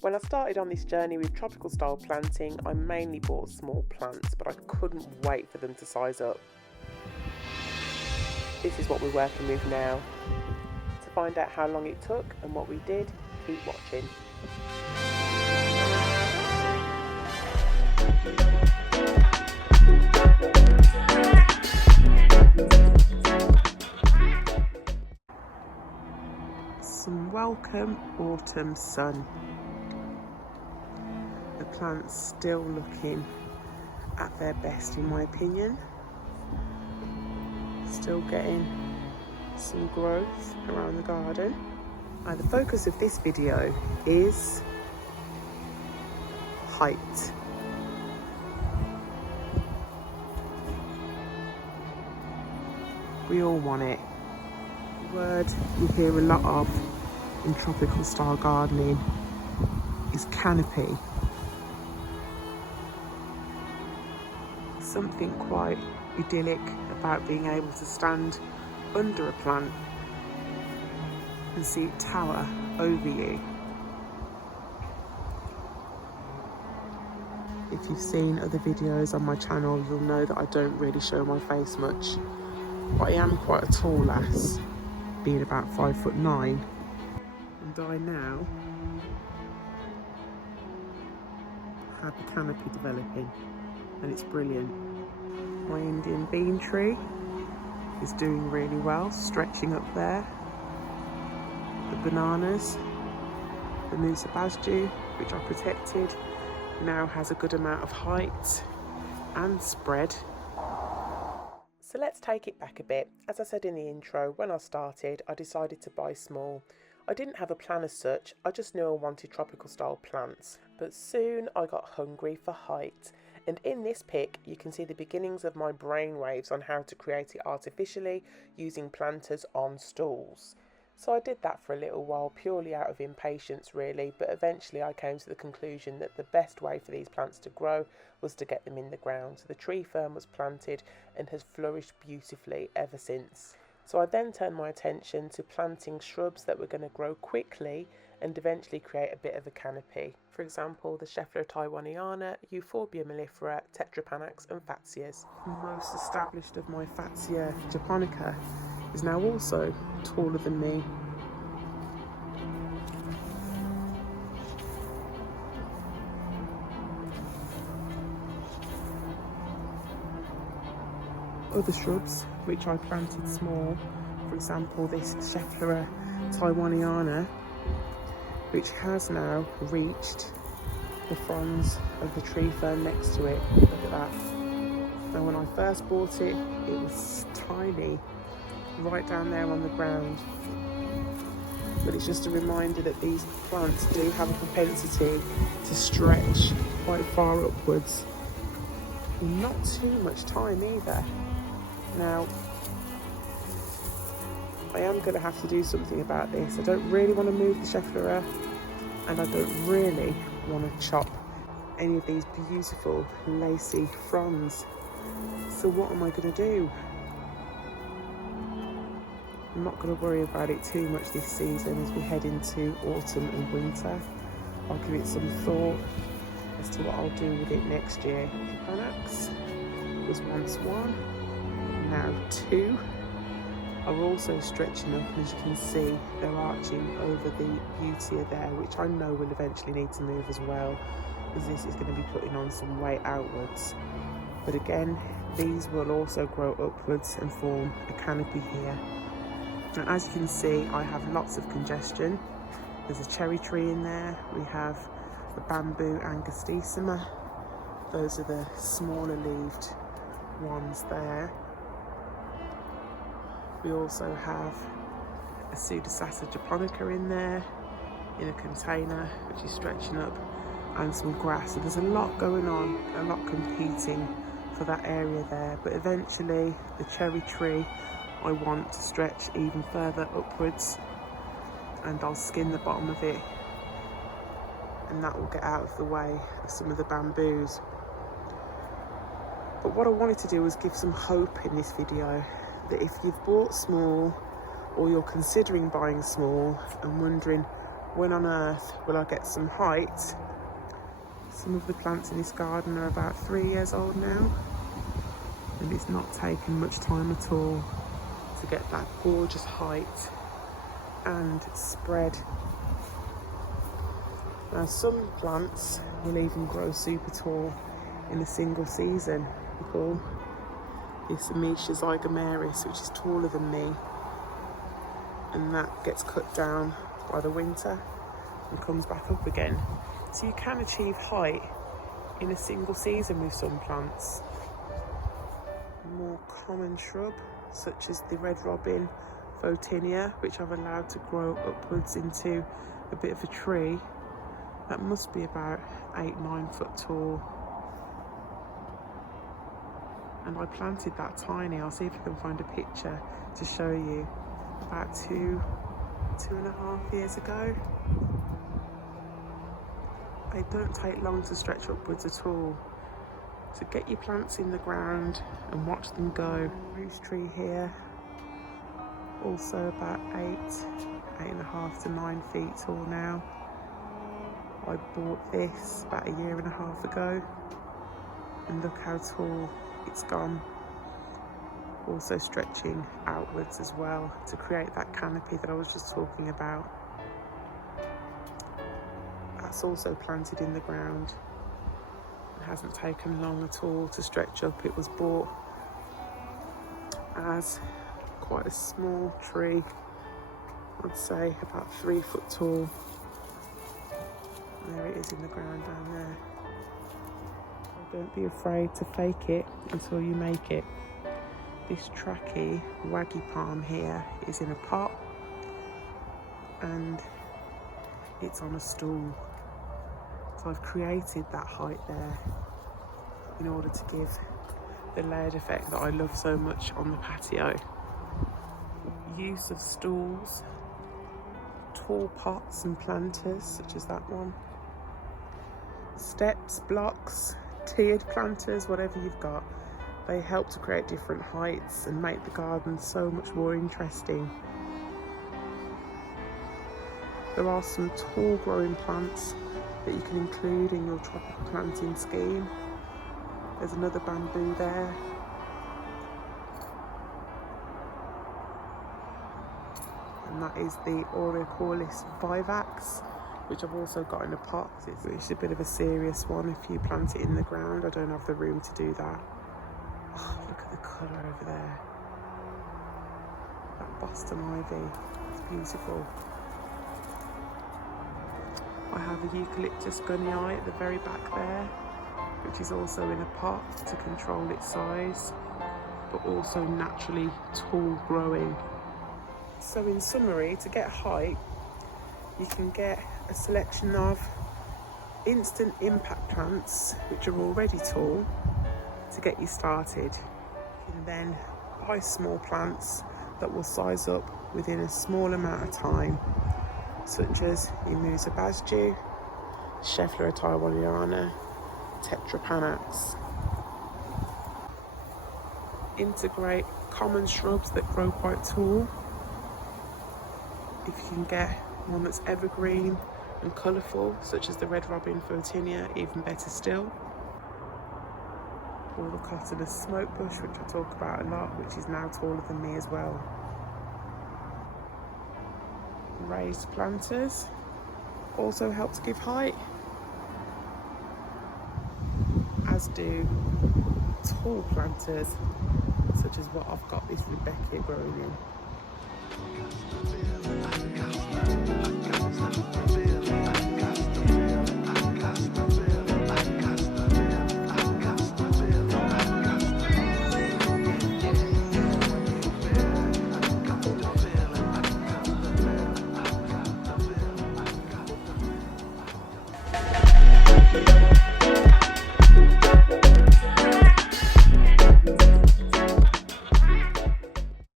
When I started on this journey with tropical style planting, I mainly bought small plants, but I couldn't wait for them to size up. This is what we're working with now. To find out how long it took and what we did, keep watching. Some welcome autumn sun. The plants still looking at their best in my opinion. Still getting some growth around the garden. And the focus of this video is height. We all want it. The word you hear a lot of in tropical style gardening is canopy. There's something quite idyllic about being able to stand under a plant and see it tower over you. If you've seen other videos on my channel, you'll know that I don't really show my face much. But I am quite a tall lass, being about 5'9", and I now have a canopy developing, and it's brilliant. My Indian bean tree is doing really well, stretching up there. The bananas, the Musa Basju, which I protected, now has a good amount of height and spread. So let's take it back a bit. As I said in the intro, when I started, I decided to buy small. I didn't have a plan as such, I just knew I wanted tropical style plants. But soon I got hungry for height. And in this pic, you can see the beginnings of my brainwaves on how to create it artificially using planters on stools. So I did that for a little while, purely out of impatience really, but eventually I came to the conclusion that the best way for these plants to grow was to get them in the ground. So the tree fern was planted and has flourished beautifully ever since. So I then turned my attention to planting shrubs that were going to grow quickly and eventually create a bit of a canopy. For example, the Schefflera taiwaniana, Euphorbia mellifera, Tetrapanax and Fatsias. The most established of my Fatsia japonica is now also taller than me. Other shrubs which I planted small, for example this Schefflera taiwaniana, which has now reached the fronds of the tree fern next to it. Look at that. Now when I first bought it, it was tiny, right down there on the ground. But it's just a reminder that these plants do have a propensity to stretch quite far upwards in not too much time either. Now, I am going to have to do something about this. I don't really want to move the Schefflera, and I don't really want to chop any of these beautiful lacy fronds. So what am I going to do? I'm not going to worry about it too much this season as we head into autumn and winter. I'll give it some thought as to what I'll do with it next year. Panax was once one, now two. Are also stretching up, and as you can see, they're arching over the butea there, which I know will eventually need to move as well, as this is going to be putting on some weight outwards. But again, these will also grow upwards and form a canopy here. Now, as you can see, I have lots of congestion. There's a cherry tree in there. We have the bamboo angustissima. Those are the smaller leaved ones there. We also have a Pseudosassa japonica in there, in a container, which is stretching up, and some grass. So there's a lot going on, a lot competing for that area there. But eventually, the cherry tree, I want to stretch even further upwards, and I'll skin the bottom of it, and that will get out of the way of some of the bamboos. But what I wanted to do was give some hope in this video, that if you've bought small or you're considering buying small and wondering when on earth will I get some height? Some of the plants in this garden are about 3 years old now, and it's not taken much time at all to get that gorgeous height and spread. Now some plants will even grow super tall in a single season. We call this Amisha zygomaris, which is taller than me, and that gets cut down by the winter and comes back up again. So you can achieve height in a single season with some plants. More common shrub, such as the red robin photinia, which I've allowed to grow upwards into a bit of a tree. That must be about 8-9 foot tall. And I planted that tiny. I'll see if I can find a picture to show you. About 2.5 years ago. They don't take long to stretch upwards at all. So get your plants in the ground and watch them go. Spruce tree here, also about 8.5 to 9 feet tall now. I bought this about 1.5 years ago, and look how tall it's gone. Also stretching outwards as well to create that canopy that I was just talking about. That's also planted in the ground. It hasn't taken long at all to stretch up. It was bought as quite a small tree, I'd say about 3 foot tall. And there it is in the ground down there. So don't be afraid to fake it until you make it. This tracky waggy palm here is in a pot, and it's on a stool. So I've created that height there in order to give the layered effect that I love so much on the patio. Use of stools, tall pots and planters such as that one, steps, blocks, tiered planters, whatever you've got. They help to create different heights and make the garden so much more interesting. There are some tall growing plants that you can include in your tropical planting scheme. There's another bamboo there. And that is the Aureocorlis vivax, which I've also got in a pot, which is a bit of a serious one if you plant it in the ground. I don't have the room to do that. Oh, look at the colour over there. That Boston ivy, it's beautiful. I have a eucalyptus gunnii at the very back there, which is also in a pot to control its size, but also naturally tall growing. So in summary, to get height, you can get a selection of instant impact plants, which are already tall, to get you started. You can then buy small plants that will size up within a small amount of time, such as Emusa basjou, Schefflera taiwaniana, Tetrapanax. Integrate common shrubs that grow quite tall. If you can get one that's evergreen and colourful, such as the red robin photinia, even better still. Or the cotinus smoke bush, which I talk about a lot, which is now taller than me as well. Raised planters also help to give height, as do tall planters, such as what I've got this Rebecca growing in.